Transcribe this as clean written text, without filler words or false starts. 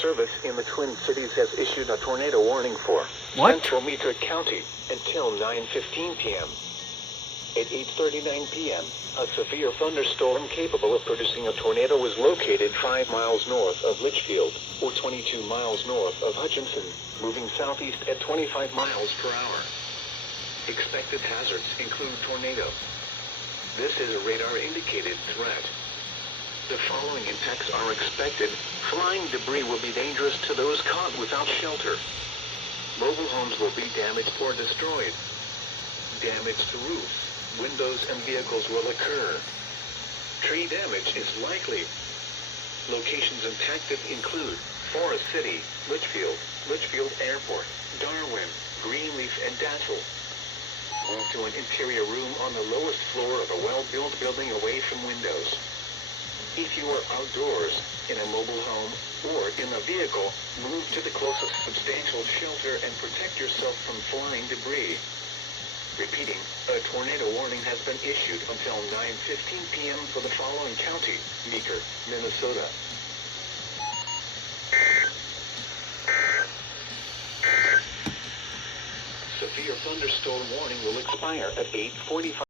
Service in the Twin Cities has issued a tornado warning for Central Metric County until 9:15 p.m. At 8:39 p.m., a severe thunderstorm capable of producing a tornado was located 5 miles north of Litchfield, or 22 miles north of Hutchinson, moving southeast at 25 miles per hour. Expected hazards include tornado. This is a radar-indicated threat. The following impacts are expected. Flying debris will be dangerous to those caught without shelter. Mobile homes will be damaged or destroyed. Damage to roofs, windows, and vehicles will occur. Tree damage is likely. Locations impacted include Forest City, Litchfield, Litchfield Airport, Darwin, Greenleaf, and Datchell. Move to an interior room on the lowest floor of a well-built building away from windows. If you are outdoors, in a mobile home, or in a vehicle, move to the closest substantial shelter and protect yourself from flying debris. Repeating, a tornado warning has been issued until 9:15 p.m. for the following county: Meeker, Minnesota. Severe thunderstorm warning will expire at 8:45.